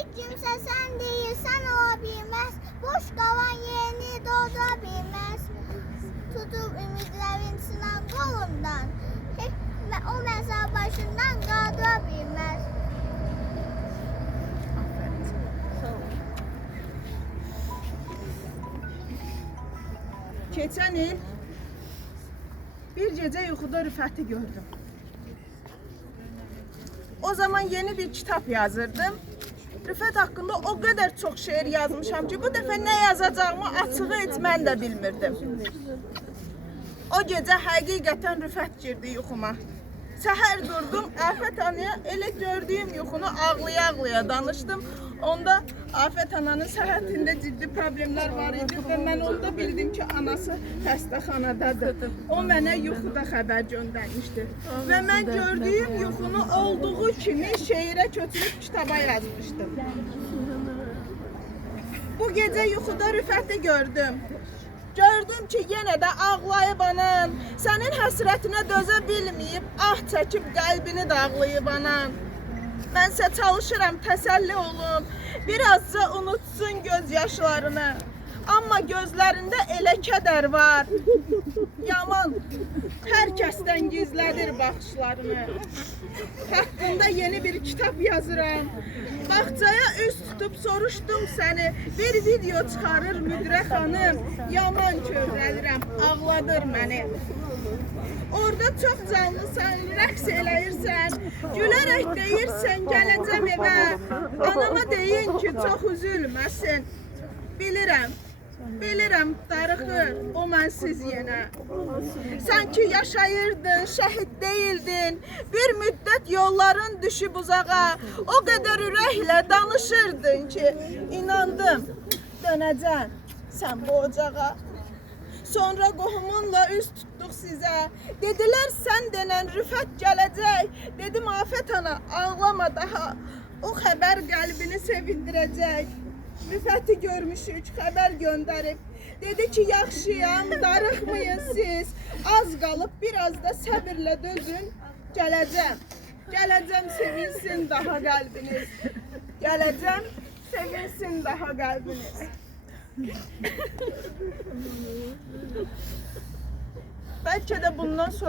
Hiç kimse sen değilsen olabilmez. Boş kalan yerini doldurabilmez. Tutup ümitlerin sınav kolundan. Ve o mezar başından kaldırabilmez. Keçən il bir gece yuxuda Rüfəti gördüm. O zaman yeni bir kitap yazırdım. Rüfət hakkında o kadar çok şiir yazmışam ki, bu dəfə ne yazacağımı açığı heç mən də bilmirdim. O gece həqiqətən Rüfət girdi yuxuma. Səhər durdum, Afət anaya elə gördüyüm yuxunu ağlaya-ağlaya danışdım. Onda Afət ananın səhhətində ciddi problemler var idi və mən onda bildim ki, anası xəstəxanadadır. O mənə yuxuda xəbər göndərmişdi. Və mən gördüyüm yuxunu olduğu kimi şeirə köçürüb kitaba yazmışdım. Bu gece yuxuda Rüfəti gördüm. Gördüm ki, yenə də ağlayıb anan, sənin həsrətinə dözə bilməyib, ah çəkib qəlbini dağlayıb anan. Mənsə çalışıram təsəlli olum, birazca unutsun gözyaşlarını. Amma gözlərində elə kədər var. Yaman, hər kəsdən gizlədir baxışlarını. Haqqında yeni bir kitap yazıram. Bağçaya üst tutup soruşdum səni. Bir video çıxarır müdirə xanım. Yaman kövrəlirəm, ağladır məni. Orada çox canlısan, rəqs eləyirsən, gülərək deyirsən gələcəm evə. Anama deyin ki, çox üzülməsin. Bilirəm, darıxır o mənsiz yenə. Sanki yaşayırdın, şəhid deyildin. Bir müddət yolların düşüb uzağa. O qədər ürəklə danışırdın ki, inandım, dönəcəm sən bu ocağa. Sonra qohumunla üz tutduq sizə. Dedilər sən denən Rüfət gələcək. Dedim Afət ana ağlama daha. O xəbər qəlbini sevindirəcək. Rüfəti görmüşük, xəbər göndərib. Dedi ki, yaxşıyam, darıxmayın siz. Az qalıb, biraz da səbirlə dözün. Gələcəm, sevinsin daha qəlbiniz. Gələcəm, sevinsin daha qəlbiniz. Bəlkə də bundan sonra